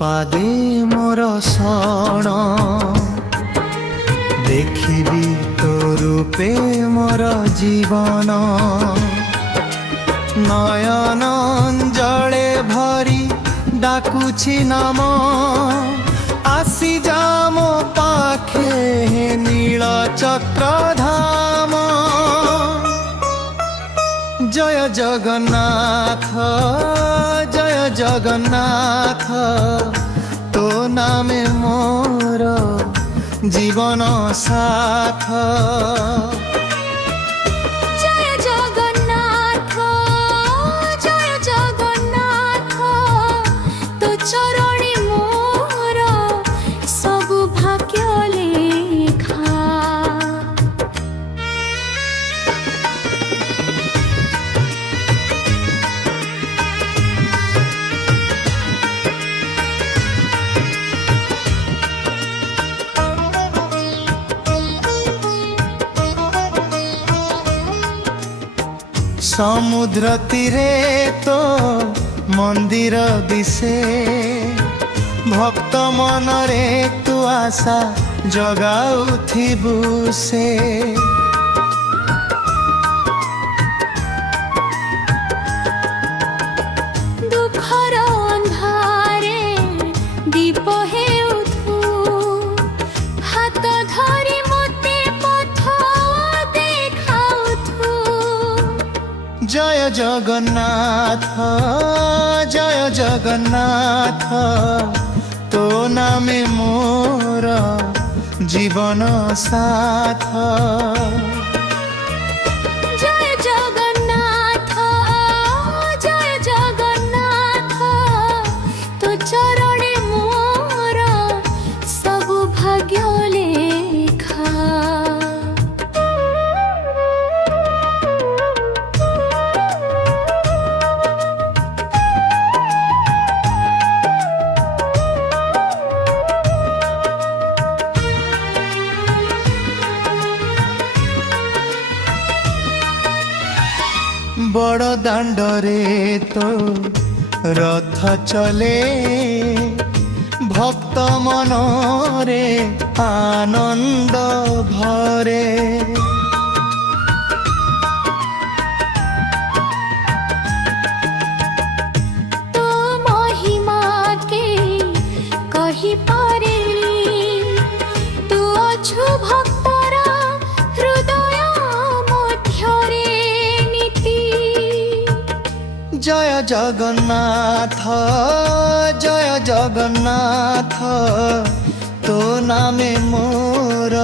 पादे मोर शरण देखिबी तो रूपे मोर जीवन नयन जले भरी डाकुछि नाम आसी जा मो पाखे नील चक्रधाम जय जगन्नाथ जय जगन्नाथ तो नामे मोर जीवन साथ जय जगन्नाथ तो चरणी मोर सबु भाग्य लेखा समुद्र तीरे तो मंदिर दिसे भक्त मनरे तू आशा जगाउथिबु से दुखर अंधारे दीप हेउथु हाथ धरी मते पथ देखाउथु जय जगन्नाथ तो नामे मोर जीवन साथ जय जगन्नाथ तो चरणी मोर सबु भाग्य लेखा बड़ दांडरे तो रथ चले भक्त मनरे आनंद भरे तो महिमा के कही पारेनी तू अछु भक्तरा हृदय मध्यरे नीति जय जगन्नाथ तो नामे मोर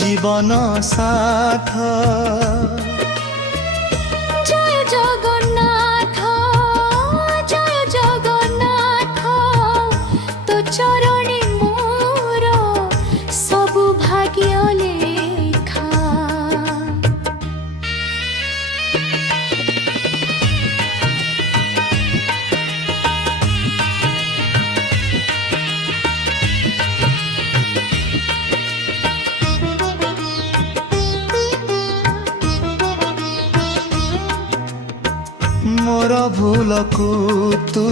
जीवन साथ जय जगन्नाथ तो चरणी मोर सबु भाग्य लेखा मोर भूल को तू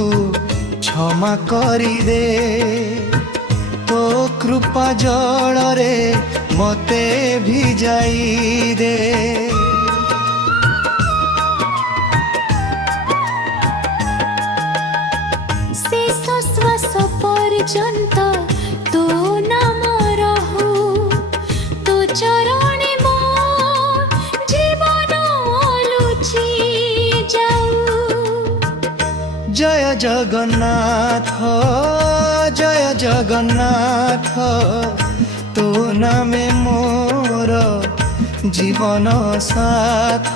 क्षमा करी दे तो कृपा जल रे मते भिजाई दे शेष श्वास पर्यंत तो नाम रहु तो चरणी मो जीवन लुचि जाऊ जय जगन्नाथ तो नामे मोर जीवन साथ।